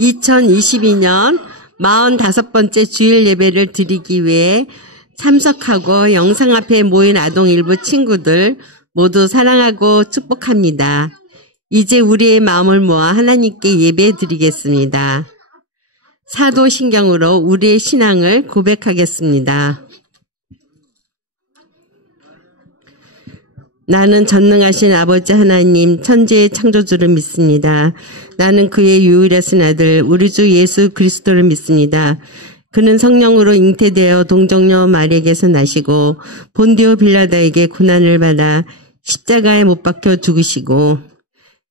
2022년 45번째 주일 예배를 드리기 위해 참석하고 영상 앞에 모인 아동 일부 친구들 모두 사랑하고 축복합니다. 이제 우리의 마음을 모아 하나님께 예배 드리겠습니다. 사도신경으로 우리의 신앙을 고백하겠습니다. 나는 전능하신 아버지 하나님 천지의 창조주를 믿습니다. 나는 그의 유일하신 아들 우리 주 예수 그리스도를 믿습니다. 그는 성령으로 잉태되어 동정녀 마리아에게서 나시고 본디오 빌라다에게 고난을 받아 십자가에 못 박혀 죽으시고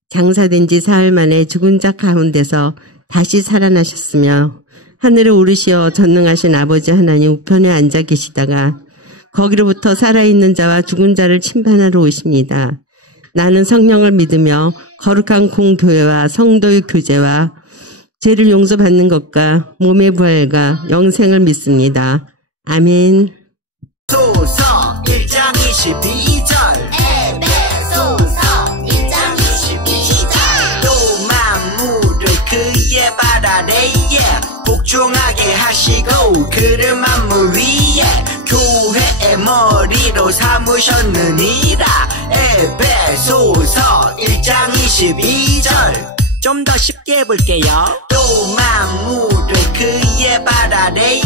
장사된 지 사흘 만에 죽은 자 가운데서 다시 살아나셨으며 하늘에 오르시어 전능하신 아버지 하나님 우편에 앉아 계시다가 거기로부터 살아있는 자와 죽은 자를 심판하러 오십니다. 나는 성령을 믿으며 거룩한 공교회와 성도의 교제와 죄를 용서받는 것과 몸의 부활과 영생을 믿습니다. 아멘. 소서 1장 22절 에베소서 1장 22절 또 만물을 그의 발 아래에 복종하게 하시고 그를 만물 위에 교회의 머리로 삼으셨느니라. 에베소서 1장 22절 좀 더 쉽게 해볼게요. 또 만물을 그의 발 아래에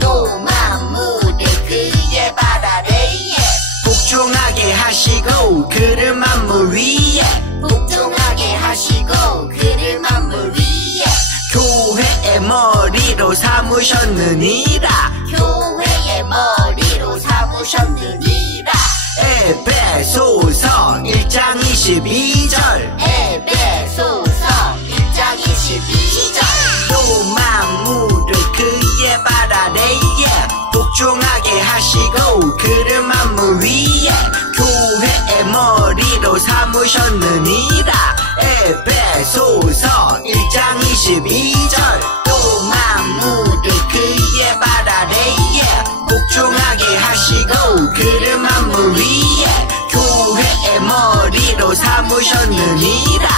또 만물을 그의 발 아래에 복종하게 하시고 그를 만물 위에 복종하게 하시고 그를 만물 위에 교회의 머리로 삼으셨느니라. 교회의 머리로 삼으셨느니라. 에베소서 1장 22절 에베소서 1장 22절 또 만물을 그의 발 아래에 복종하게 하시고 그를 만물 위에 교회의 머리로 삼으셨느니라. 에베소서 1장 22절 또 만물을 그의 발 아래에 복종하게 하시고 그를 만물 위에 교회의 머리로 삼으셨느니라.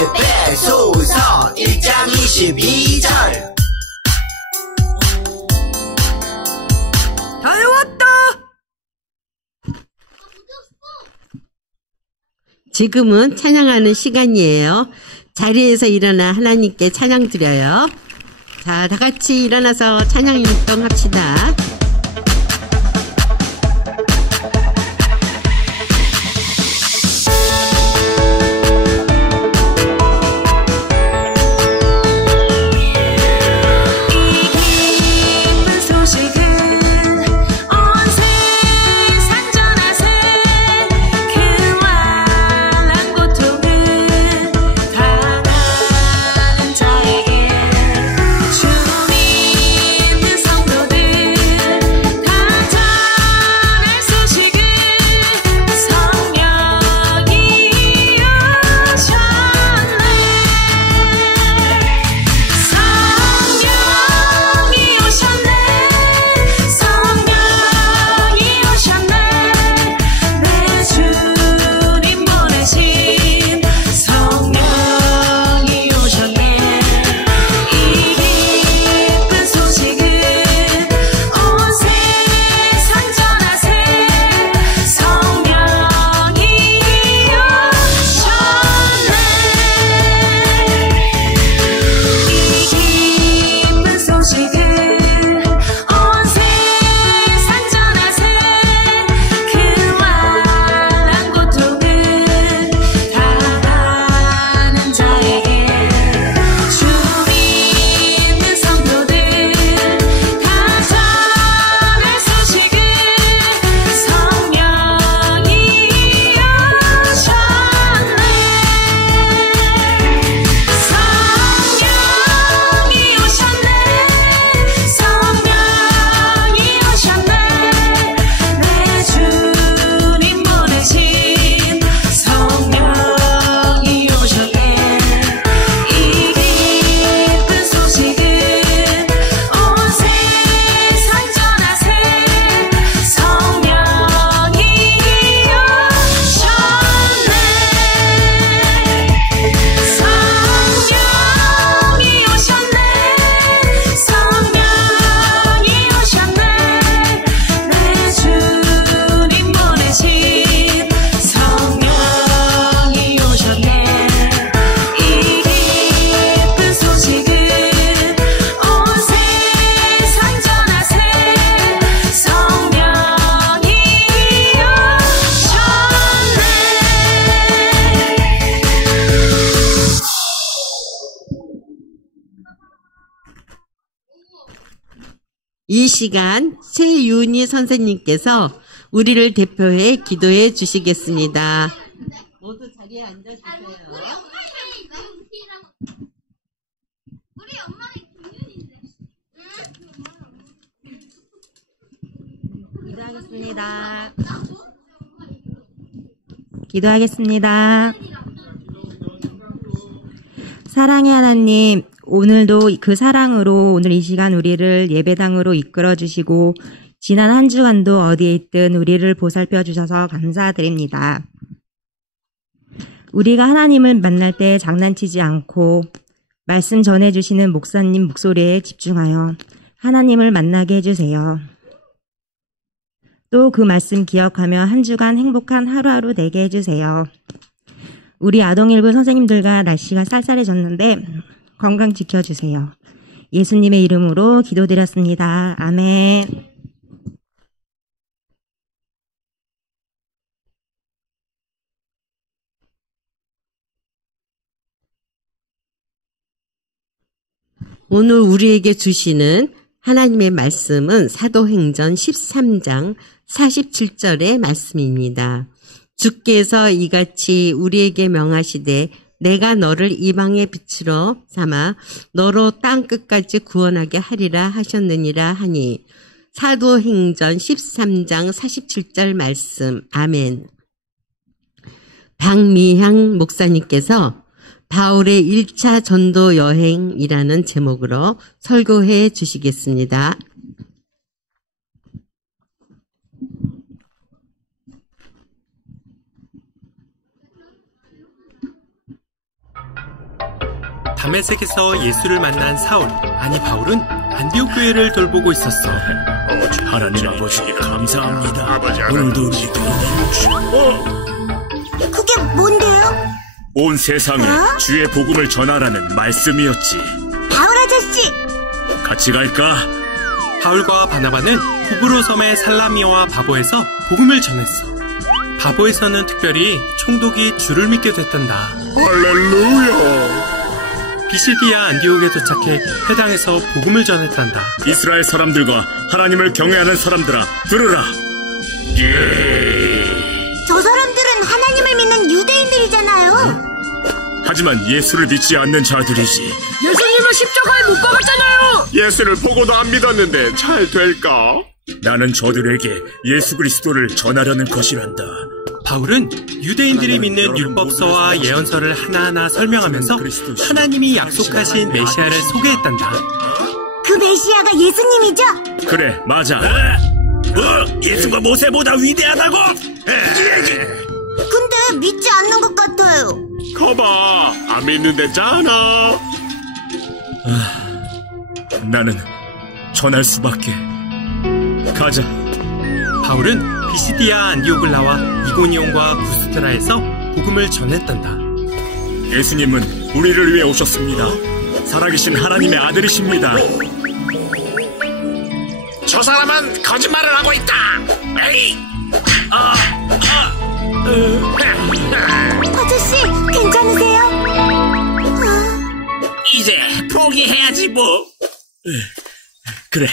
에베소서 1장 22절 다 외웠다! 지금은 찬양하는 시간이에요. 자리에서 일어나 하나님께 찬양 드려요. 자, 다 같이 일어나서 찬양 율동합시다. 주민 그 성도들 이 시간 최윤희 선생님께서 우리를 대표해 기도해 주시겠습니다. 모두 자리에 앉아주세요. 우리 엄마는 김윤인데. 기도하겠습니다. 기도하겠습니다. 사랑의 하나님, 오늘도 그 사랑으로 오늘 이 시간 우리를 예배당으로 이끌어 주시고 지난 한 주간도 어디에 있든 우리를 보살펴 주셔서 감사드립니다. 우리가 하나님을 만날 때 장난치지 않고 말씀 전해주시는 목사님 목소리에 집중하여 하나님을 만나게 해주세요. 또 그 말씀 기억하며 한 주간 행복한 하루하루 되게 해주세요. 우리 아동일부 선생님들과 날씨가 쌀쌀해졌는데 건강 지켜주세요. 예수님의 이름으로 기도드렸습니다. 아멘. 오늘 우리에게 주시는 하나님의 말씀은 사도행전 13장 47절의 말씀입니다. 주께서 이같이 우리에게 명하시되 내가 너를 이방의 빛으로 삼아 너로 땅 끝까지 구원하게 하리라 하셨느니라 하니 사도행전 13장 47절 말씀. 아멘. 박미향 목사님께서 바울의 1차 전도 여행이라는 제목으로 설교해 주시겠습니다. 다메섹에서 예수를 만난 사울, 아니 바울은 안디옥 교회를 돌보고 있었어. 하나님 아버지 감사합니다. 오늘도 우리 그게 뭔데요? 온 세상에 주의 복음을 전하라는 말씀이었지. 바울 아저씨! 같이 갈까? 바울과 바나바는 구브로 섬의 살라미오와 바보에서 복음을 전했어. 바보에서는 특별히 총독이 주를 믿게 됐단다. 할렐루야! 비시디아 안디옥에 도착해 회당에서 복음을 전했단다. 이스라엘 사람들과 하나님을 경외하는 사람들아, 들으라. 저 사람들은 하나님을 믿는 유대인들이잖아요. 하지만 예수를 믿지 않는 자들이지. 예수님은 십자가에 못 박았잖아요. 예수를 보고도 안 믿었는데 잘 될까? 나는 저들에게 예수 그리스도를 전하려는 것이란다. 바울은 유대인들이 믿는 율법서와 예언서를 하나하나 설명하면서 하나님이 약속하신 메시아를 소개했단다. 그 메시아가 예수님이죠? 그래, 맞아. 예수가 모세보다 위대하다고? 근데 믿지 않는 것 같아요. 거봐, 안 믿는댔잖아. 나는 전할 수밖에. 가자. 바울은 비시디아 안디옥을 나와 이고니온과 구스드라에서 복음을 전했단다. 예수님은 우리를 위해 오셨습니다. 살아계신 하나님의 아들이십니다. 저 사람은 거짓말을 하고 있다. 에이! 아저씨, 괜찮으세요? 이제 포기해야지 뭐. 그래.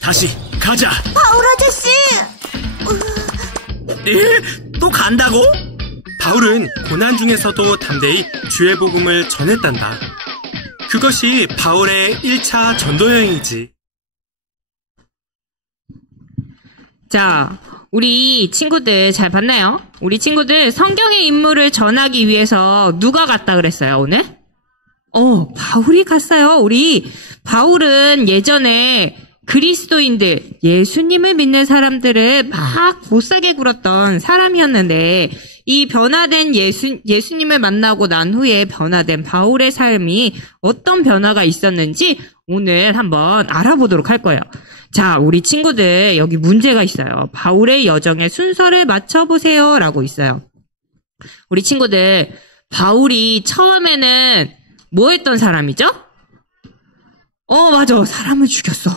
다시 가자. 바울 아저씨! 또 간다고? 바울은 고난 중에서도 담대히 주의 복음을 전했단다. 그것이 바울의 1차 전도여행이지. 자, 우리 친구들 잘 봤나요? 우리 친구들 성경의 인물을 전하기 위해서 누가 갔다 그랬어요, 오늘? 바울이 갔어요. 우리 바울은 예전에 그리스도인들, 예수님을 믿는 사람들을 막 못살게 굴었던 사람이었는데 이 변화된 예수님을 만나고 난 후에 변화된 바울의 삶이 어떤 변화가 있었는지 오늘 한번 알아보도록 할 거예요. 자, 우리 친구들 여기 문제가 있어요. 바울의 여정의 순서를 맞춰보세요 라고 있어요. 우리 친구들, 바울이 처음에는 뭐 했던 사람이죠? 맞아. 사람을 죽였어.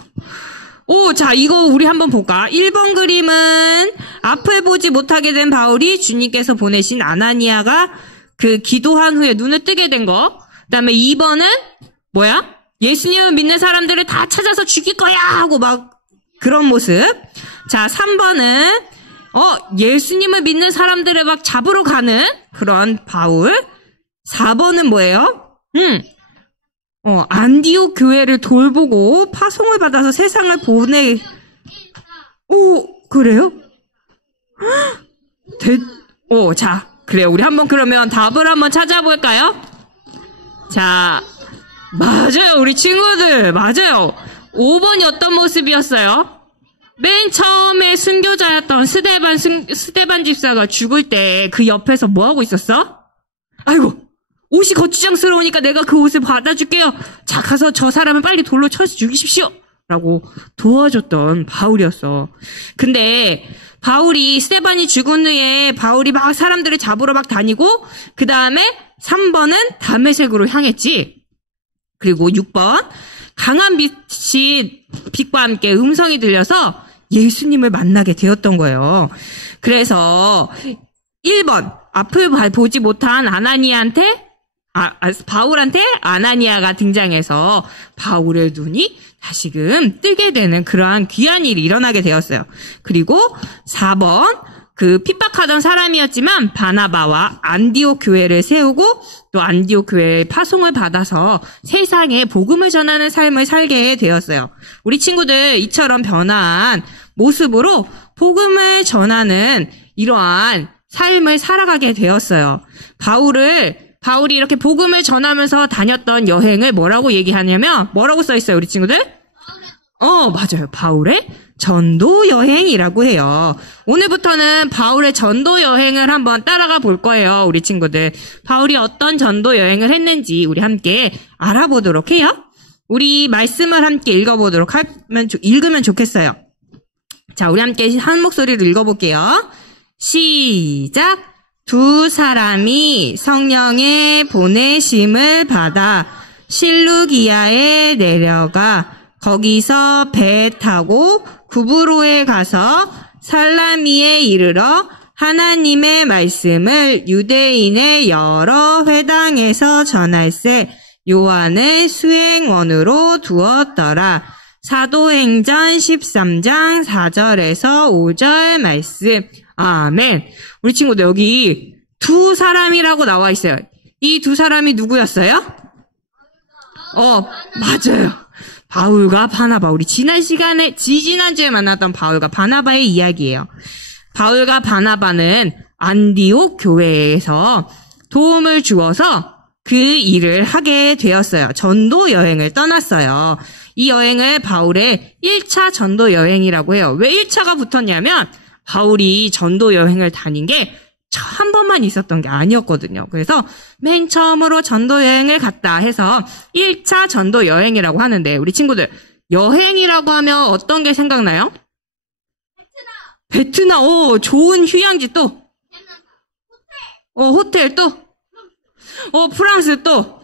자, 이거 우리 한번 볼까? 1번 그림은 앞을 보지 못하게 된 바울이 주님께서 보내신 아나니아가 그 기도한 후에 눈을 뜨게 된 거. 그 다음에 2번은 뭐야? 예수님을 믿는 사람들을 다 찾아서 죽일 거야 하고 막 그런 모습. 자, 3번은 예수님을 믿는 사람들을 막 잡으러 가는 그런 바울. 4번은 뭐예요? 안디옥 교회를 돌보고 파송을 받아서 세상을 그래요? 자, 그래요. 우리 한번 그러면 답을 한번 찾아볼까요? 자, 맞아요. 우리 친구들. 맞아요. 5번이 어떤 모습이었어요? 맨 처음에 순교자였던 스데반 집사가 죽을 때 그 옆에서 뭐 하고 있었어? 아이고, 옷이 거추장스러우니까 내가 그 옷을 받아줄게요. 자, 가서 저 사람을 빨리 돌로 쳐서 죽이십시오. 라고 도와줬던 바울이었어. 근데 바울이 스데반이 죽은 후에 바울이 막 사람들을 잡으러 막 다니고 그 다음에 3번은 다메섹으로 향했지. 그리고 6번 강한 빛과 함께 음성이 들려서 예수님을 만나게 되었던 거예요. 그래서 1번 앞을 보지 못한 바울한테 아나니아가 등장해서 바울의 눈이 다시금 뜨게 되는 그러한 귀한 일이 일어나게 되었어요. 그리고 4번 그 핍박하던 사람이었지만 바나바와 안디옥 교회를 세우고 또 안디옥 교회의 파송을 받아서 세상에 복음을 전하는 삶을 살게 되었어요. 우리 친구들 이처럼 변화한 모습으로 복음을 전하는 이러한 삶을 살아가게 되었어요. 바울이 이렇게 복음을 전하면서 다녔던 여행을 뭐라고 얘기하냐면 뭐라고 써있어요, 우리 친구들? 맞아요. 바울의 전도 여행이라고 해요. 오늘부터는 바울의 전도 여행을 한번 따라가 볼 거예요, 우리 친구들. 바울이 어떤 전도 여행을 했는지 우리 함께 알아보도록 해요. 우리 말씀을 함께 읽으면 좋겠어요. 자, 우리 함께 한 목소리로 읽어볼게요. 시작! 2 사람이 성령의 보내심을 받아 실루기아에 내려가 거기서 배 타고 구브로에 가서 살라미에 이르러 하나님의 말씀을 유대인의 여러 회당에서 전할세 요한을 수행원으로 두었더라. 사도행전 13장 4절에서 5절 말씀. 아멘. 우리 친구들 여기 2 사람이라고 나와 있어요. 이 2 사람이 누구였어요? 맞아요. 바울과 바나바. 우리 지난주에 만났던 바울과 바나바의 이야기예요. 바울과 바나바는 안디옥 교회에서 도움을 주어서 그 일을 하게 되었어요. 전도 여행을 떠났어요. 이 여행을 바울의 1차 전도 여행이라고 해요. 왜 1차가 붙었냐면 바울이 전도 여행을 다닌 게 한 번만 있었던 게 아니었거든요. 그래서 맨 처음으로 전도 여행을 갔다 해서 1차 전도 여행이라고 하는데 우리 친구들 여행이라고 하면 어떤 게 생각나요? 베트남. 좋은 휴양지 또. 호텔 또. 프랑스 또.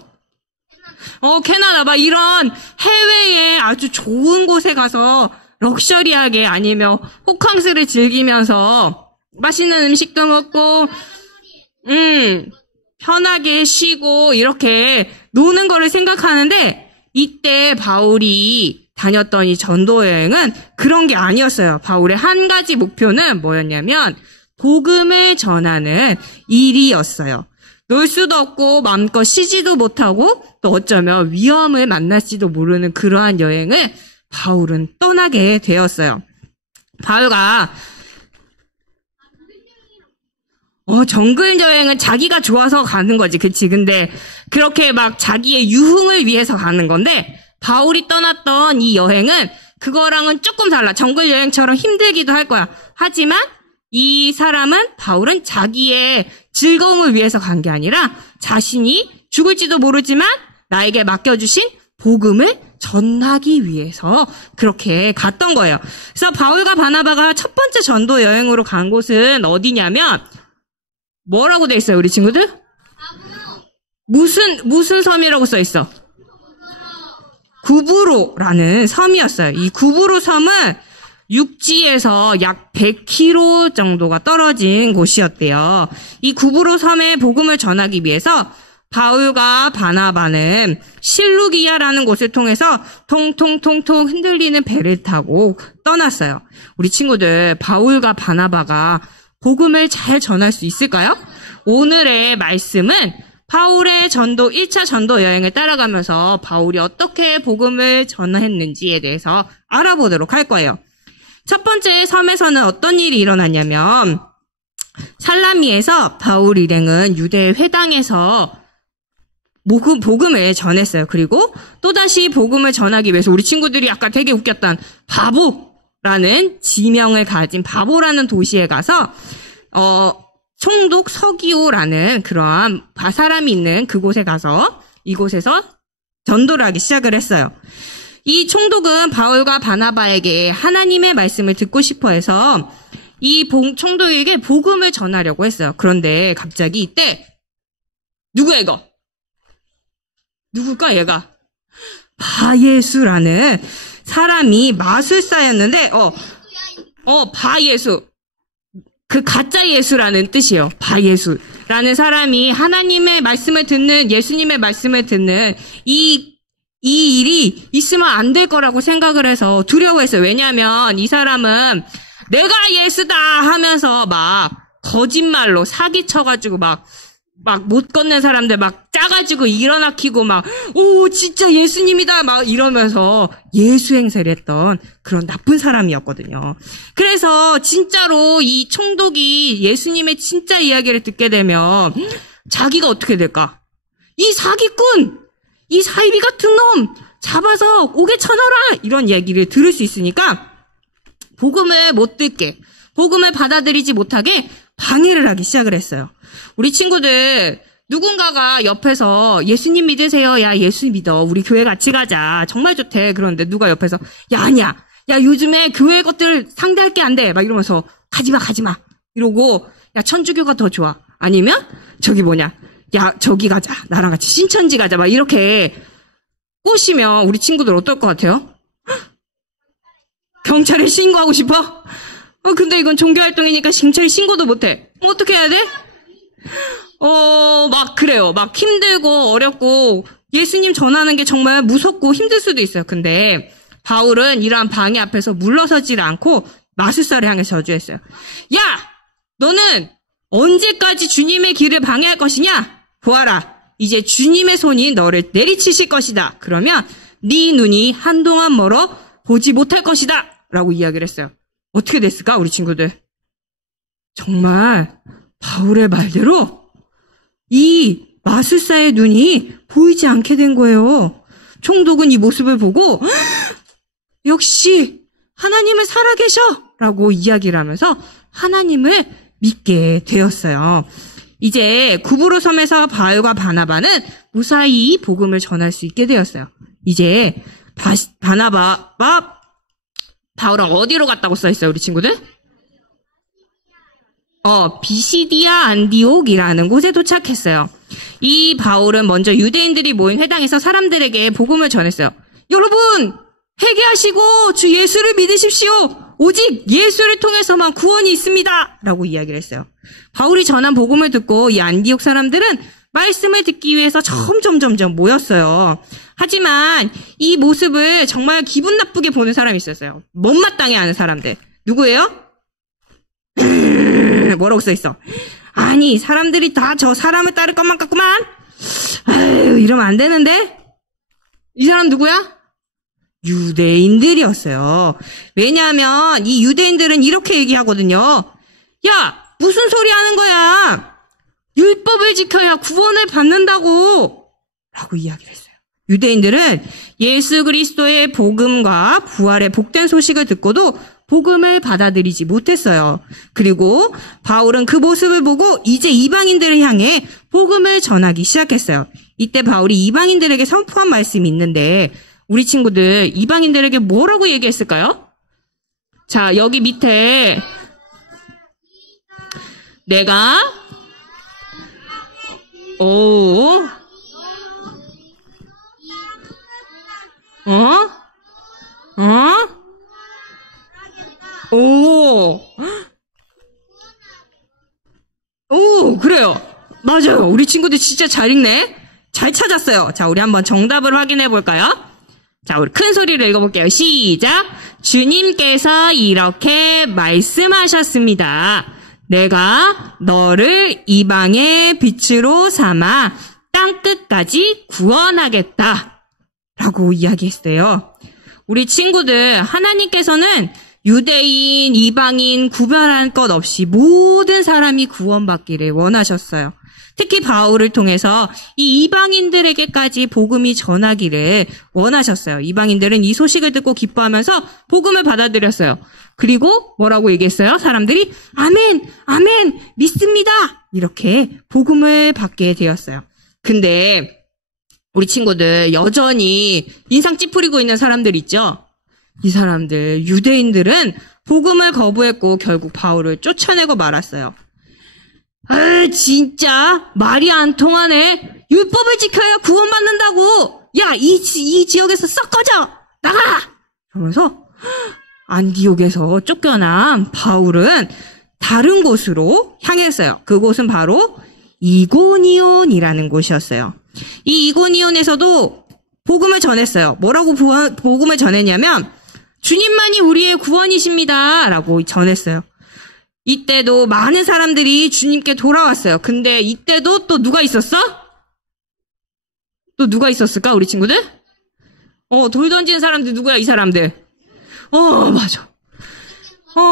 캐나다 막 이런 해외에 아주 좋은 곳에 가서 럭셔리하게 아니면 호캉스를 즐기면서 맛있는 음식도 먹고 편하게 쉬고 이렇게 노는 거를 생각하는데 이때 바울이 다녔던 이 전도 여행은 그런 게 아니었어요. 바울의 한 가지 목표는 뭐였냐면 복음을 전하는 일이었어요. 놀 수도 없고 마음껏 쉬지도 못하고 또 어쩌면 위험을 만날지도 모르는 그러한 여행을 바울은 떠나게 되었어요. 바울가 정글 여행은 자기가 좋아서 가는 거지, 그치? 근데 그렇게 막 자기의 유흥을 위해서 가는 건데 바울이 떠났던 이 여행은 그거랑은 조금 달라. 정글 여행처럼 힘들기도 할 거야. 하지만 바울은 자기의 즐거움을 위해서 간 게 아니라 자신이 죽을지도 모르지만 나에게 맡겨주신 복음을 전하기 위해서 그렇게 갔던 거예요. 그래서 바울과 바나바가 첫 번째 전도 여행으로 간 곳은 어디냐면 뭐라고 돼 있어요, 우리 친구들? 무슨 섬이라고 써 있어? 구브로라는 섬이었어요. 이 구브로 섬은 육지에서 약 100km 정도가 떨어진 곳이었대요. 이 구브로 섬에 복음을 전하기 위해서 바울과 바나바는 실루기아라는 곳을 통해서 통통통통 흔들리는 배를 타고 떠났어요. 우리 친구들, 바울과 바나바가 복음을 잘 전할 수 있을까요? 오늘의 말씀은 바울의 1차 전도 여행을 따라가면서 바울이 어떻게 복음을 전했는지에 대해서 알아보도록 할 거예요. 첫 번째 섬에서는 어떤 일이 일어났냐면 살라미에서 바울 일행은 유대 회당에서 복음을 전했어요. 그리고 또다시 복음을 전하기 위해서 우리 친구들이 아까 되게 웃겼던 바보라는 지명을 가진 바보라는 도시에 가서 총독 서기오라는 그러한 사람이 있는 그곳에 가서 이곳에서 전도를 하기 시작을 했어요. 이 총독은 바울과 바나바에게 하나님의 말씀을 듣고 싶어 해서 이 총독에게 복음을 전하려고 했어요. 그런데 갑자기 이때 누구야 이거? 누굴까 얘가? 바예수라는 사람이 마술사였는데 바예수 그 가짜 예수라는 뜻이에요. 바예수라는 사람이 하나님의 말씀을 듣는 예수님의 말씀을 듣는 이 일이 있으면 안 될 거라고 생각을 해서 두려워했어요. 왜냐하면 이 사람은 내가 예수다 하면서 막 거짓말로 사기쳐가지고 막 못 걷는 사람들 막 짜가지고 일어나키고 진짜 예수님이다 막 이러면서 예수 행세를 했던 그런 나쁜 사람이었거든요. 그래서 진짜로 이 총독이 예수님의 진짜 이야기를 듣게 되면 자기가 어떻게 될까? 이 사기꾼! 이 사이비 같은 놈! 잡아서 옥에 쳐넣어라! 이런 이야기를 들을 수 있으니까 복음을 못 듣게, 복음을 받아들이지 못하게 방해를 하기 시작을 했어요. 우리 친구들 누군가가 옆에서 예수님 믿으세요. 야 예수 믿어. 우리 교회 같이 가자. 정말 좋대. 그런데 누가 옆에서 야 아니야. 야 요즘에 교회 것들 상대할 게 안 돼. 막 이러면서 가지마. 이러고 야 천주교가 더 좋아. 아니면 저기 야 저기 가자. 나랑 같이 신천지 가자. 막 이렇게 꼬시면 우리 친구들 어떨 것 같아요? 경찰에 신고하고 싶어? 근데 이건 종교활동이니까 경찰에 신고도 못해. 어떻게 해야 돼? 막 그래요. 막 힘들고 어렵고 예수님 전하는 게 정말 무섭고 힘들 수도 있어요. 근데 바울은 이러한 방해 앞에서 물러서질 않고 마술사를 향해 저주했어요. 야! 너는 언제까지 주님의 길을 방해할 것이냐? 보아라. 이제 주님의 손이 너를 내리치실 것이다. 그러면 네 눈이 한동안 멀어 보지 못할 것이다. 라고 이야기를 했어요. 어떻게 됐을까? 우리 친구들. 정말 바울의 말대로 이 마술사의 눈이 보이지 않게 된 거예요. 총독은 이 모습을 보고 역시 하나님은 살아계셔! 라고 이야기를 하면서 하나님을 믿게 되었어요. 이제 구브로 섬에서 바울과 바나바는 무사히 복음을 전할 수 있게 되었어요. 이제 바나바와 바울은 어디로 갔다고 써있어요, 우리 친구들? 비시디아 안디옥이라는 곳에 도착했어요. 이 바울은 먼저 유대인들이 모인 회당에서 사람들에게 복음을 전했어요. 여러분! 회개하시고 주 예수를 믿으십시오. 오직 예수를 통해서만 구원이 있습니다. 라고 이야기를 했어요. 바울이 전한 복음을 듣고 이 안디옥 사람들은 말씀을 듣기 위해서 점점 모였어요. 하지만 이 모습을 정말 기분 나쁘게 보는 사람이 있었어요. 못마땅해 하는 사람들. 누구예요? 뭐라고 써있어? 아니 사람들이 다 저 사람을 따를 것만 같구만. 아유 이러면 안 되는데. 이 사람 누구야? 유대인들이었어요. 왜냐하면 이 유대인들은 이렇게 얘기하거든요. 야 무슨 소리 하는 거야. 율법을 지켜야 구원을 받는다고 라고 이야기를 했어요. 유대인들은 예수 그리스도의 복음과 부활의 복된 소식을 듣고도 복음을 받아들이지 못했어요. 그리고 바울은 그 모습을 보고 이제 이방인들을 향해 복음을 전하기 시작했어요. 이때 바울이 이방인들에게 선포한 말씀이 있는데 우리 친구들 이방인들에게 뭐라고 얘기했을까요? 자, 여기 밑에 내가 그래요. 맞아요. 우리 친구들 진짜 잘 읽네. 잘 찾았어요. 자, 우리 한번 정답을 확인해 볼까요? 자, 우리 큰 소리로 읽어볼게요. 시작! 주님께서 이렇게 말씀하셨습니다. 내가 너를 이방의 빛으로 삼아 땅끝까지 구원하겠다. 라고 이야기했어요. 우리 친구들, 하나님께서는 유대인, 이방인 구별할 것 없이 모든 사람이 구원받기를 원하셨어요. 특히 바울을 통해서 이 이방인들에게까지 복음이 전하기를 원하셨어요. 이방인들은 이 소식을 듣고 기뻐하면서 복음을 받아들였어요. 그리고 뭐라고 얘기했어요? 사람들이 아멘, 아멘, 믿습니다. 이렇게 복음을 받게 되었어요. 근데 우리 친구들 여전히 인상 찌푸리고 있는 사람들 있죠? 이 사람들, 유대인들은 복음을 거부했고 결국 바울을 쫓아내고 말았어요. 아, 진짜 말이 안 통하네. 율법을 지켜야 구원받는다고. 야, 이 지역에서 썩 꺼져. 나가. 그러면서 안디옥에서 쫓겨난 바울은 다른 곳으로 향했어요. 그곳은 바로 이고니온이라는 곳이었어요. 이 이고니온에서도 복음을 전했어요. 뭐라고 복음을 전했냐면 주님만이 우리의 구원이십니다. 라고 전했어요. 이때도 많은 사람들이 주님께 돌아왔어요. 근데 이때도 또 누가 있었어? 또 누가 있었을까? 우리 친구들? 돌 던지는 사람들 누구야? 이 사람들. 맞아.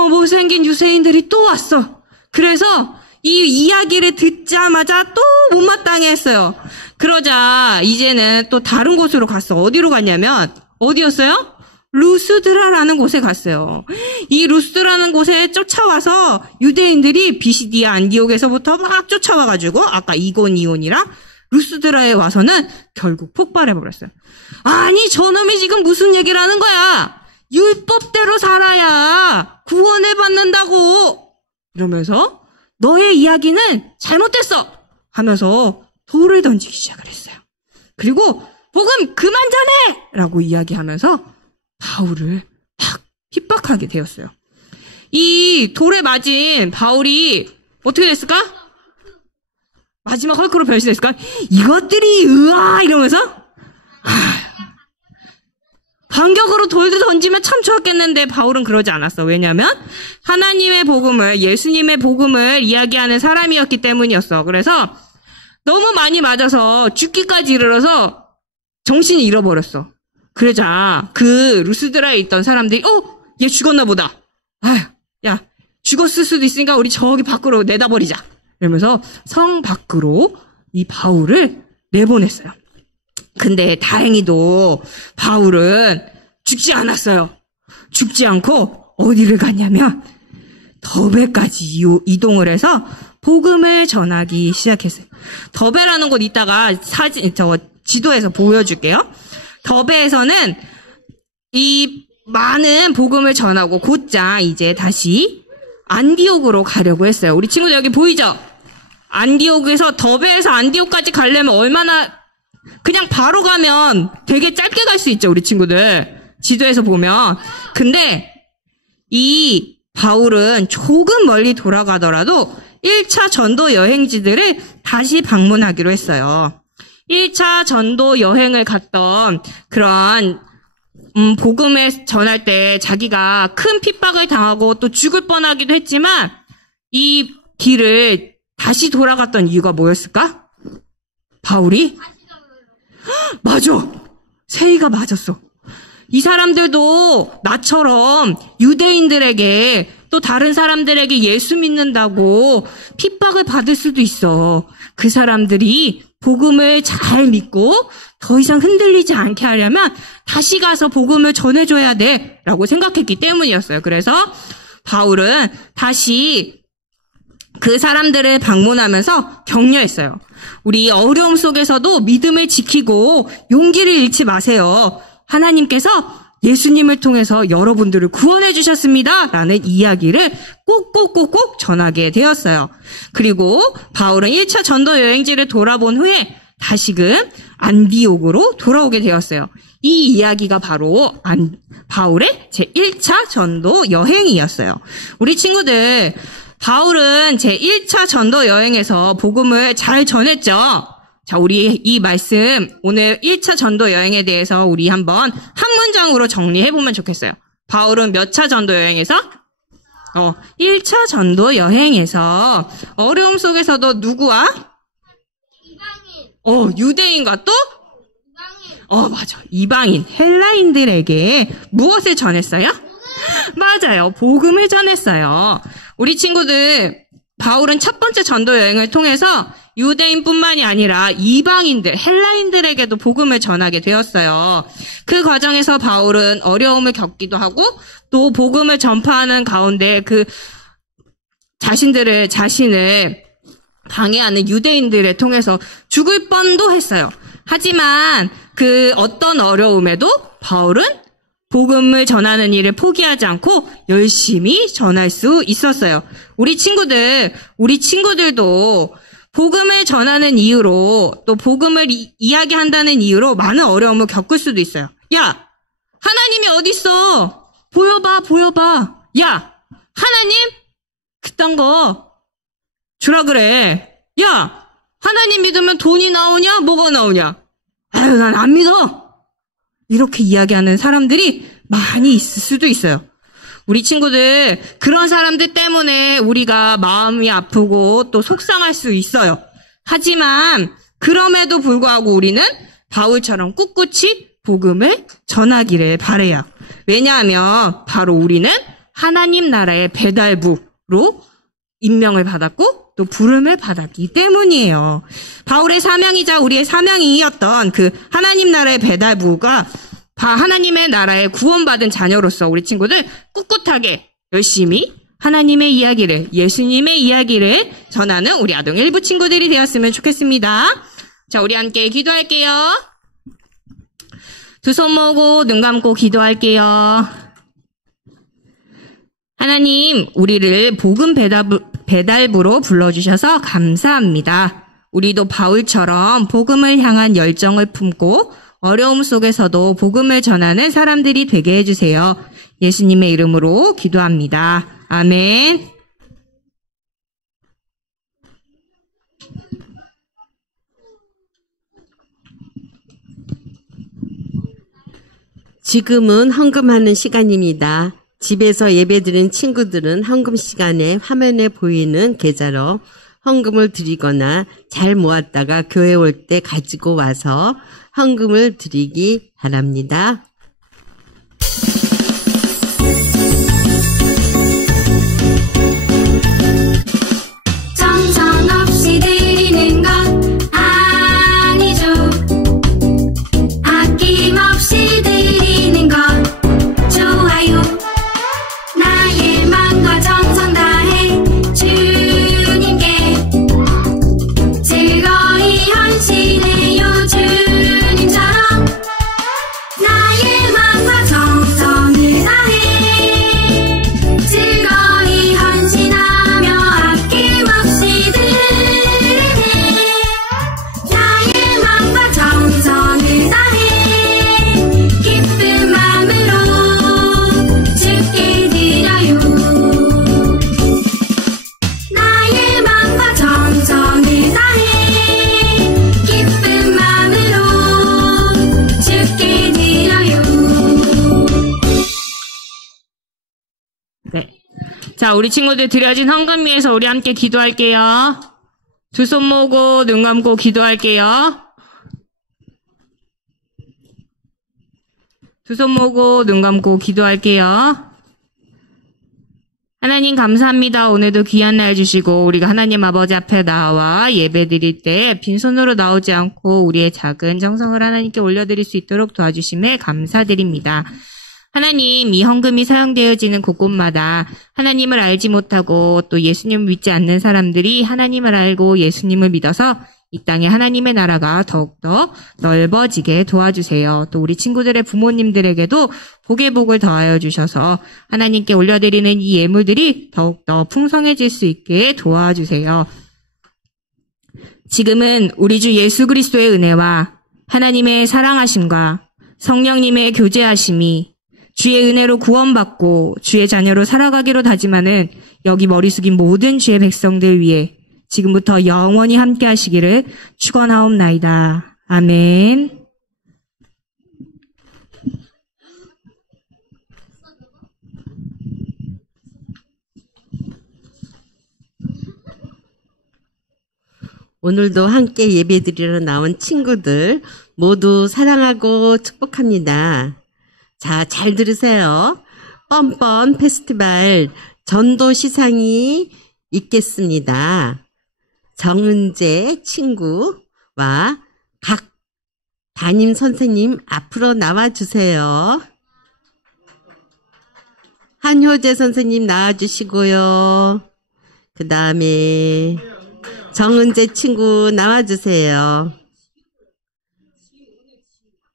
못생긴 유대인들이 또 왔어. 그래서 이 이야기를 듣자마자 또 못마땅해 했어요. 그러자 이제는 또 다른 곳으로 갔어. 어디로 갔냐면 어디였어요? 루스드라라는 곳에 갔어요. 이 루스드라는 곳에 쫓아와서 유대인들이 비시디아 안디옥에서부터 막 쫓아와가지고 아까 이고니온이랑 루스드라에 와서는 결국 폭발해버렸어요. 아니 저놈이 지금 무슨 얘기를 하는 거야? 율법대로 살아야 구원을 받는다고 이러면서 너의 이야기는 잘못됐어 하면서 돌을 던지기 시작을 했어요. 그리고 복음 그만 전해! 라고 이야기하면서 바울을 막 핍박하게 되었어요. 이 돌에 맞은 바울이 어떻게 됐을까? 마지막 헐크로 변신했을까? 이것들이 으아 이러면서 반격으로 돌도 던지면 참 좋았겠는데 바울은 그러지 않았어. 왜냐하면 하나님의 복음을 예수님의 복음을 이야기하는 사람이었기 때문이었어. 그래서 너무 많이 맞아서 죽기까지 이르러서 정신이 잃어버렸어. 그러자 그 루스드라에 있던 사람들이 얘 죽었나 보다. 야 죽었을 수도 있으니까 우리 저기 밖으로 내다버리자. 이러면서 성 밖으로 이 바울을 내보냈어요. 근데 다행히도 바울은 죽지 않았어요. 죽지 않고 어디를 갔냐면 더베까지 이동을 해서 복음을 전하기 시작했어요. 더베라는 곳 이따가 지도에서 보여줄게요. 더베에서는 이 많은 복음을 전하고 곧장 이제 다시 안디옥으로 가려고 했어요. 우리 친구들 여기 보이죠? 안디옥에서 더베에서 안디옥까지 가려면 얼마나 그냥 바로 가면 되게 짧게 갈 수 있죠. 우리 친구들 지도에서 보면. 근데 이 바울은 조금 멀리 돌아가더라도 1차 전도 여행지들을 다시 방문하기로 했어요. 1차 전도 여행을 갔던 그런 복음을 전할 때 자기가 큰 핍박을 당하고 또 죽을 뻔하기도 했지만 이 길을 다시 돌아갔던 이유가 뭐였을까? 바울이? 맞아! 세이가 맞았어. 이 사람들도 나처럼 유대인들에게 또 다른 사람들에게 예수 믿는다고 핍박을 받을 수도 있어. 그 사람들이 복음을 잘 믿고 더 이상 흔들리지 않게 하려면 다시 가서 복음을 전해줘야 돼 라고 생각했기 때문이었어요. 그래서 바울은 다시 그 사람들을 방문하면서 격려했어요. 우리 어려움 속에서도 믿음을 지키고 용기를 잃지 마세요. 하나님께서 예수님을 통해서 여러분들을 구원해 주셨습니다. 라는 이야기를 꼭꼭꼭꼭 전하게 되었어요. 그리고 바울은 1차 전도 여행지를 돌아본 후에 다시금 안디옥으로 돌아오게 되었어요. 이 이야기가 바로 바울의 제1차 전도 여행이었어요. 우리 친구들, 바울은 제1차 전도 여행에서 복음을 잘 전했죠. 자, 우리 이 말씀, 오늘 1차 전도 여행에 대해서 우리 한번 한 문장으로 정리해보면 좋겠어요. 바울은 몇 차 전도 여행에서? 1차 전도 여행에서 어려움 속에서도 누구와? 유대인과 또? 맞아. 이방인, 헬라인들에게 무엇을 전했어요? 맞아요. 복음을 전했어요. 우리 친구들, 바울은 첫 번째 전도 여행을 통해서 유대인뿐만이 아니라 이방인들, 헬라인들에게도 복음을 전하게 되었어요. 그 과정에서 바울은 어려움을 겪기도 하고 또 복음을 전파하는 가운데 그 자신을 방해하는 유대인들을 통해서 죽을 뻔도 했어요. 하지만 그 어떤 어려움에도 바울은 복음을 전하는 일을 포기하지 않고 열심히 전할 수 있었어요. 우리 친구들도 복음을 전하는 이유로 또 복음을 이야기한다는 이유로 많은 어려움을 겪을 수도 있어요. 야, 하나님이 어딨어? 보여봐. 야, 하나님? 그딴 거 주라 그래. 야, 하나님 믿으면 돈이 나오냐? 뭐가 나오냐? 아유, 난 안 믿어. 이렇게 이야기하는 사람들이 많이 있을 수도 있어요. 우리 친구들, 그런 사람들 때문에 우리가 마음이 아프고 또 속상할 수 있어요. 하지만 그럼에도 불구하고 우리는 바울처럼 꿋꿋이 복음을 전하기를 바라요. 왜냐하면 바로 우리는 하나님 나라의 배달부로 임명을 받았고 또 부름을 받았기 때문이에요. 바울의 사명이자 우리의 사명이었던 그 하나님 나라의 배달부가 하나님의 나라에 구원받은 자녀로서 우리 친구들 꿋꿋하게 열심히 하나님의 이야기를, 예수님의 이야기를 전하는 우리 아동 일부 친구들이 되었으면 좋겠습니다. 자, 우리 함께 기도할게요. 두 손 모으고 눈 감고 기도할게요. 하나님, 우리를 복음 배달부로 불러주셔서 감사합니다. 우리도 바울처럼 복음을 향한 열정을 품고 어려움 속에서도 복음을 전하는 사람들이 되게 해주세요. 예수님의 이름으로 기도합니다. 아멘. 지금은 헌금하는 시간입니다. 집에서 예배드린 친구들은 헌금 시간에 화면에 보이는 계좌로 헌금을 드리거나 잘 모았다가 교회 올 때 가지고 와서 헌금을 드리기 바랍니다. 정성없이 드리는 것 아니죠. 아낌없이 드리는 것 좋아요. 나의 마음과 정성 다해 주님께 즐거이 헌신해요. 주님처럼 나의 마음과 정성을 다해 즐거이 헌신하며 아낌없이 드리네. 나의 마음과 정성을 다해 기쁜 마음으로 주께 드려요. 나의 마음과 정성을 다해 기쁜 마음으로 주께 드려요. 네. 자, 우리 친구들 드려진 헌금 위해서 우리 함께 기도할게요. 두 손 모으고 눈 감고 기도할게요. 두 손 모으고 눈 감고 기도할게요. 하나님 감사합니다. 오늘도 귀한 날 주시고 우리가 하나님 아버지 앞에 나와 예배 드릴 때 빈손으로 나오지 않고 우리의 작은 정성을 하나님께 올려드릴 수 있도록 도와주심에 감사드립니다. 하나님, 이 헌금이 사용되어지는 곳곳마다 하나님을 알지 못하고 또 예수님을 믿지 않는 사람들이 하나님을 알고 예수님을 믿어서 이 땅에 하나님의 나라가 더욱더 넓어지게 도와주세요. 또 우리 친구들의 부모님들에게도 복의 복을 더하여 주셔서 하나님께 올려드리는 이 예물들이 더욱더 풍성해질 수 있게 도와주세요. 지금은 우리 주 예수 그리스도의 은혜와 하나님의 사랑하심과 성령님의 교제하심이 주의 은혜로 구원받고 주의 자녀로 살아가기로 다짐하는 여기 머리 숙인 모든 주의 백성들 위해 지금부터 영원히 함께 하시기를 축원하옵나이다. 아멘. 오늘도 함께 예배드리러 나온 친구들 모두 사랑하고 축복합니다. 자, 잘 들으세요. 뻔뻔 페스티벌 전도 시상이 있겠습니다. 정은재 친구와 각 담임 선생님 앞으로 나와주세요. 한효재 선생님 나와주시고요. 그 다음에 정은재 친구 나와주세요.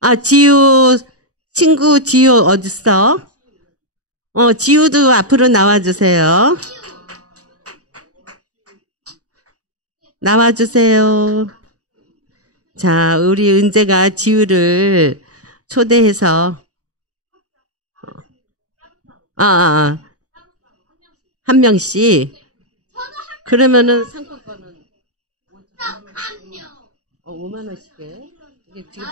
아, 지우 친구 지우 어딨어? 지우도 앞으로 나와주세요. 나와주세요. 자, 우리 은재가 지우를 초대해서 한 명씩. 그러면은 상품권은 5만 원씩 해. 이게 지금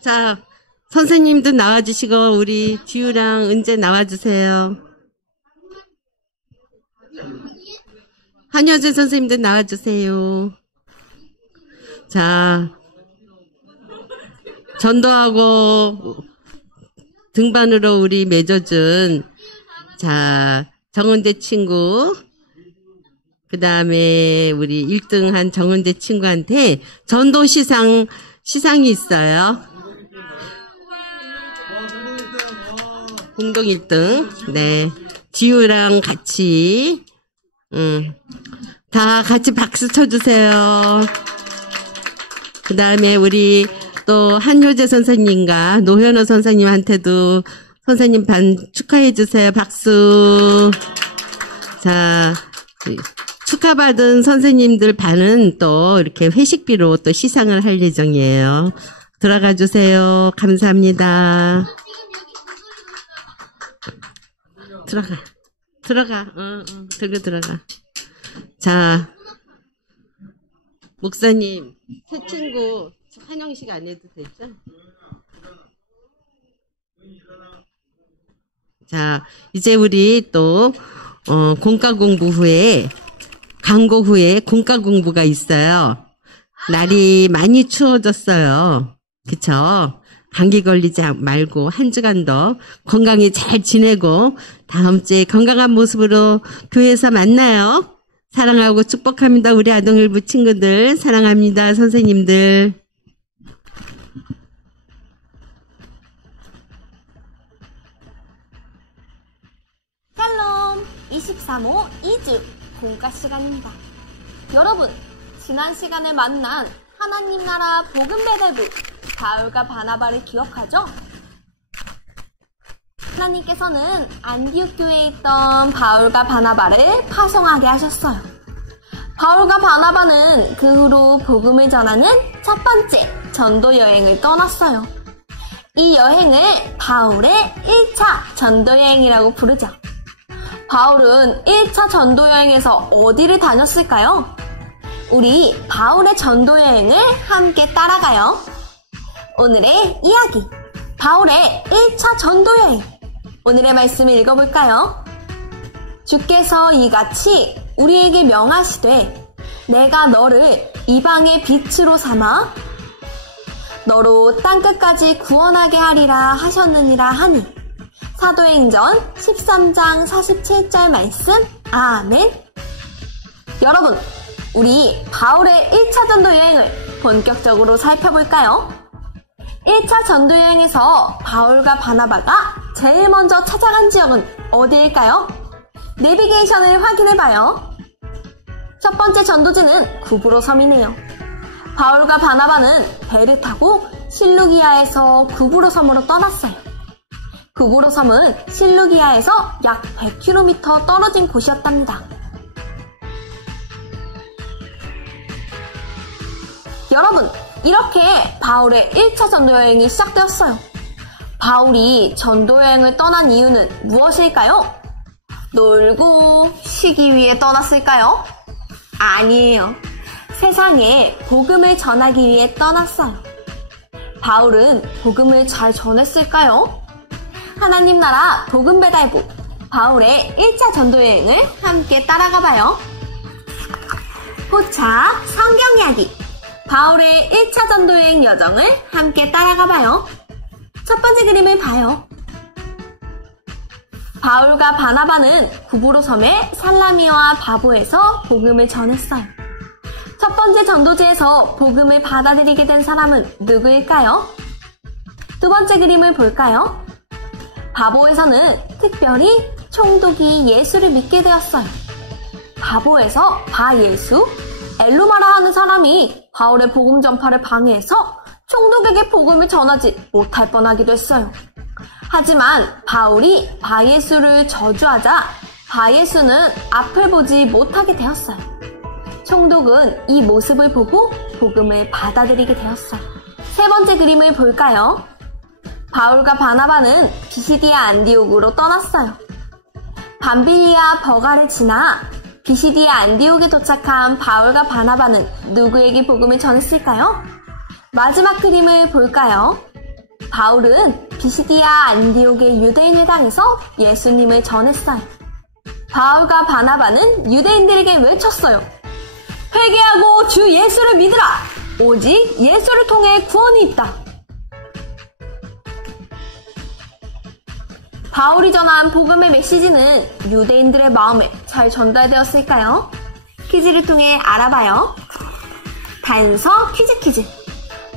자, 선생님도 나와주시고 우리 지우랑 은재 나와주세요. 한효재 선생님도 나와주세요. 자, 전도하고 등반으로 우리 맺어준 자 정은재 친구, 그 다음에 우리 1등한 정은재 친구한테 전도 시상이 있어요. 공동 1등. 네, 지우랑 같이 다 같이 박수 쳐주세요. 그 다음에 우리 또 한효재 선생님과 노현호 선생님한테도 선생님 반 축하해 주세요. 박수. 자, 축하받은 선생님들 반은 또 이렇게 회식비로 또 시상을 할 예정이에요. 들어가 주세요. 감사합니다. 들어가. 들어가. 자, 목사님, 새 친구 환영식 안 해도 되죠? 자, 이제 우리 또 공과 공부 후에 강고 후에 공과 공부가 있어요. 날이 많이 추워졌어요. 그쵸? 감기 걸리지 말고 한 주간 더 건강히 잘 지내고 다음 주에 건강한 모습으로 교회에서 만나요. 사랑하고 축복합니다. 우리 아동일부 친구들 사랑합니다. 선생님들. 샬롬 23호 2주 공과 시간입니다. 여러분, 지난 시간에 만난 하나님 나라 복음배달부 바울과 바나바를 기억하죠? 하나님께서는 안디옥 교회에 있던 바울과 바나바를 파송하게 하셨어요. 바울과 바나바는 그 후로 복음을 전하는 첫 번째 전도 여행을 떠났어요. 이 여행을 바울의 1차 전도 여행이라고 부르죠. 바울은 1차 전도 여행에서 어디를 다녔을까요? 우리 바울의 전도 여행을 함께 따라가요. 오늘의 이야기, 바울의 1차 전도 여행. 오늘의 말씀을 읽어볼까요? 주께서 이같이 우리에게 명하시되 내가 너를 이방의 빛으로 삼아 너로 땅끝까지 구원하게 하리라 하셨느니라 하니. 사도행전 13장 47절 말씀. 아멘. 여러분, 우리 바울의 1차 전도 여행을 본격적으로 살펴볼까요? 1차 전도 여행에서 바울과 바나바가 제일 먼저 찾아간 지역은 어디일까요? 내비게이션을 확인해봐요. 첫 번째 전도지는 구브로 섬이네요. 바울과 바나바는 배를 타고 실루기아에서 구브로 섬으로 떠났어요. 구브로 섬은 실루기아에서 약 100km 떨어진 곳이었답니다. 여러분, 이렇게 바울의 1차 전도여행이 시작되었어요. 바울이 전도여행을 떠난 이유는 무엇일까요? 놀고 쉬기 위해 떠났을까요? 아니에요. 세상에 복음을 전하기 위해 떠났어요. 바울은 복음을 잘 전했을까요? 하나님 나라 복음 배달부 바울의 1차 전도여행을 함께 따라가봐요. 포착 성경 이야기 바울의 1차 전도여행 여정을 함께 따라가봐요. 첫 번째 그림을 봐요. 바울과 바나바는 구브로 섬의 살라미와 바보에서 복음을 전했어요. 첫 번째 전도지에서 복음을 받아들이게 된 사람은 누구일까요? 두 번째 그림을 볼까요? 바보에서는 특별히 총독이 예수를 믿게 되었어요. 바보에서 바예수, 엘루마라 하는 사람이 바울의 복음 전파를 방해해서 총독에게 복음을 전하지 못할 뻔하기도 했어요. 하지만 바울이 바예수를 저주하자 바예수는 앞을 보지 못하게 되었어요. 총독은 이 모습을 보고 복음을 받아들이게 되었어요. 세 번째 그림을 볼까요? 바울과 바나바는 비시디아 안디옥으로 떠났어요. 밤빌리아 버가를 지나 비시디아 안디옥에 도착한 바울과 바나바는 누구에게 복음을 전했을까요? 마지막 그림을 볼까요? 바울은 비시디아 안디옥의 유대인 회당에서 예수님을 전했어요. 바울과 바나바는 유대인들에게 외쳤어요. 회개하고 주 예수를 믿으라! 오직 예수를 통해 구원이 있다. 바울이 전한 복음의 메시지는 유대인들의 마음에 잘 전달되었을까요? 퀴즈를 통해 알아봐요. 단서 퀴즈.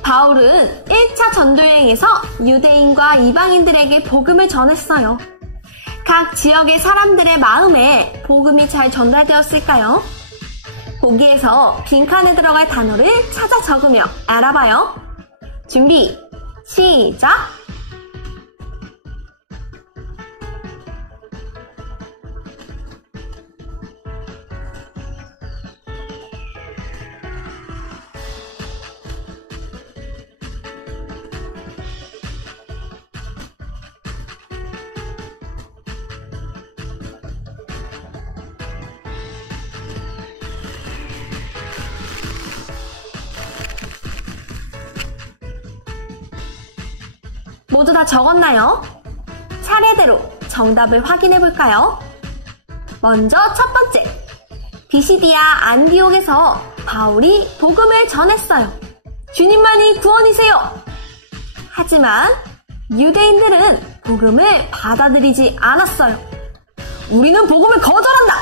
바울은 1차 전도여행에서 유대인과 이방인들에게 복음을 전했어요. 각 지역의 사람들의 마음에 복음이 잘 전달되었을까요? 보기에서 빈칸에 들어갈 단어를 찾아 적으며 알아봐요. 준비, 시작! 모두 다 적었나요? 차례대로 정답을 확인해 볼까요? 먼저 첫 번째, 비시디아 안디옥에서 바울이 복음을 전했어요. 주님만이 구원이세요. 하지만 유대인들은 복음을 받아들이지 않았어요. 우리는 복음을 거절한다.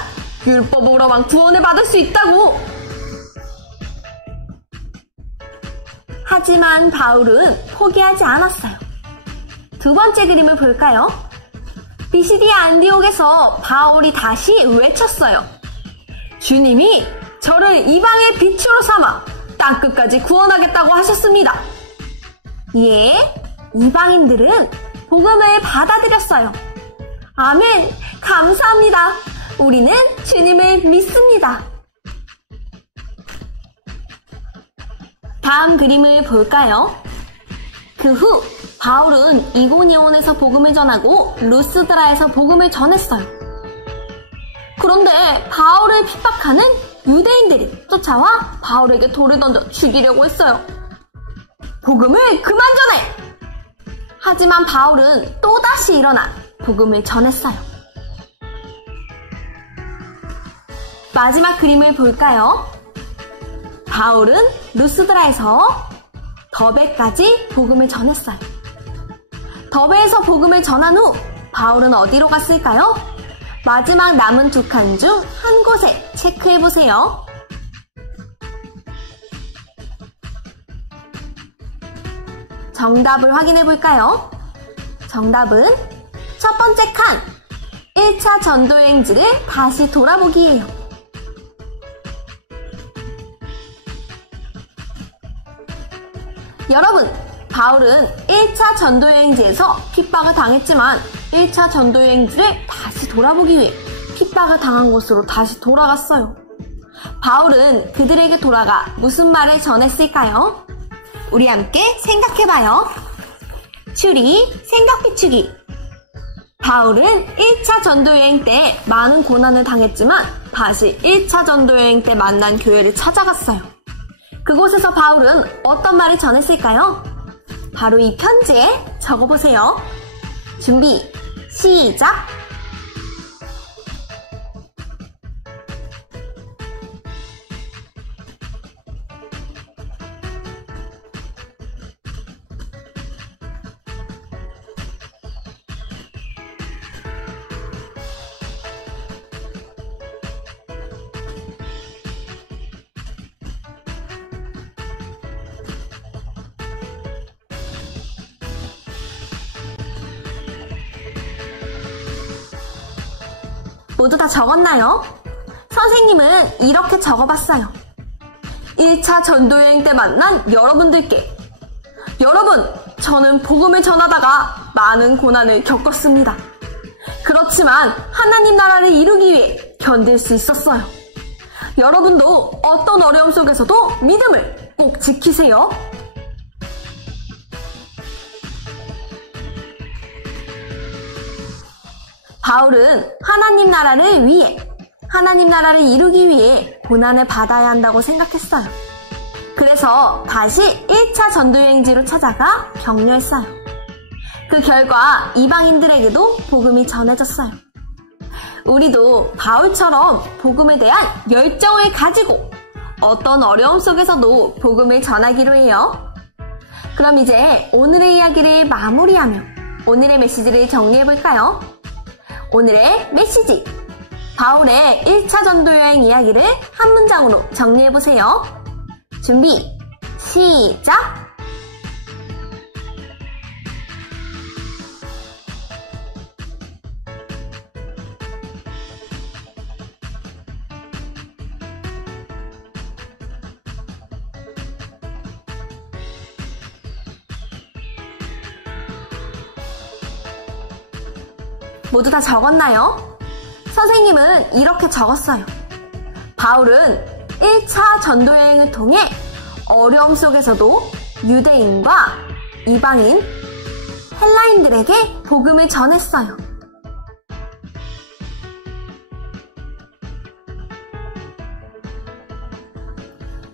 율법으로만 구원을 받을 수 있다고. 하지만 바울은 포기하지 않았어요. 두 번째 그림을 볼까요? 비시디아 안디옥에서 바울이 다시 외쳤어요. 주님이 저를 이방의 빛으로 삼아 땅끝까지 구원하겠다고 하셨습니다. 예, 이방인들은 복음을 받아들였어요. 아멘, 감사합니다. 우리는 주님을 믿습니다. 다음 그림을 볼까요? 그 후 바울은 이고니온에서 복음을 전하고 루스드라에서 복음을 전했어요. 그런데 바울을 핍박하는 유대인들이 쫓아와 바울에게 돌을 던져 죽이려고 했어요. 복음을 그만 전해! 하지만 바울은 또다시 일어나 복음을 전했어요. 마지막 그림을 볼까요? 바울은 루스드라에서 더베까지 복음을 전했어요. 더베에서 복음을 전한 후 바울은 어디로 갔을까요? 마지막 남은 두 칸 중 한 곳에 체크해보세요. 정답을 확인해볼까요? 정답은 첫 번째 칸, 1차 전도여행지를 다시 돌아보기예요. 여러분, 바울은 1차 전도여행지에서 핍박을 당했지만 1차 전도여행지를 다시 돌아보기 위해 핍박을 당한 곳으로 다시 돌아갔어요. 바울은 그들에게 돌아가 무슨 말을 전했을까요? 우리 함께 생각해봐요. 추리, 생각 비추기. 바울은 1차 전도여행 때 많은 고난을 당했지만 다시 1차 전도여행 때 만난 교회를 찾아갔어요. 그곳에서 바울은 어떤 말을 전했을까요? 바로 이 편지에 적어보세요. 준비, 시작! 모두 다 적었나요? 선생님은 이렇게 적어봤어요. 1차 전도여행 때 만난 여러분들께, 여러분, 저는 복음을 전하다가 많은 고난을 겪었습니다. 그렇지만 하나님 나라를 이루기 위해 견딜 수 있었어요. 여러분도 어떤 어려움 속에서도 믿음을 꼭 지키세요. 바울은 하나님 나라를 이루기 위해 고난을 받아야 한다고 생각했어요. 그래서 다시 1차 전도여행지로 찾아가 격려했어요. 그 결과 이방인들에게도 복음이 전해졌어요. 우리도 바울처럼 복음에 대한 열정을 가지고 어떤 어려움 속에서도 복음을 전하기로 해요. 그럼 이제 오늘의 이야기를 마무리하며 오늘의 메시지를 정리해볼까요? 오늘의 메시지, 바울의 1차 전도여행 이야기를 한 문장으로 정리해보세요. 준비, 시작! 모두 다 적었나요? 선생님은 이렇게 적었어요. 바울은 1차 전도여행을 통해 어려움 속에서도 유대인과 이방인, 헬라인들에게 복음을 전했어요.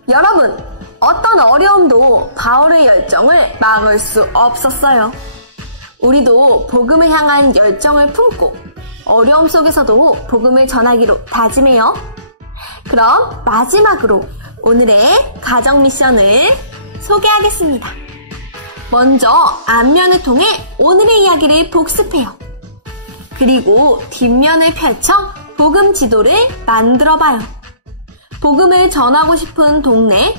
여러분, 어떤 어려움도 바울의 열정을 막을 수 없었어요. 우리도 복음을 향한 열정을 품고 어려움 속에서도 복음을 전하기로 다짐해요. 그럼 마지막으로 오늘의 가정 미션을 소개하겠습니다. 먼저 앞면을 통해 오늘의 이야기를 복습해요. 그리고 뒷면을 펼쳐 복음 지도를 만들어봐요. 복음을 전하고 싶은 동네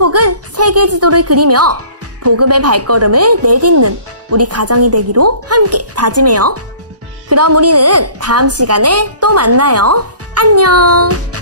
혹은 세계 지도를 그리며 복음의 발걸음을 내딛는 우리 가정이 되기로 함께 다짐해요. 그럼 우리는 다음 시간에 또 만나요. 안녕!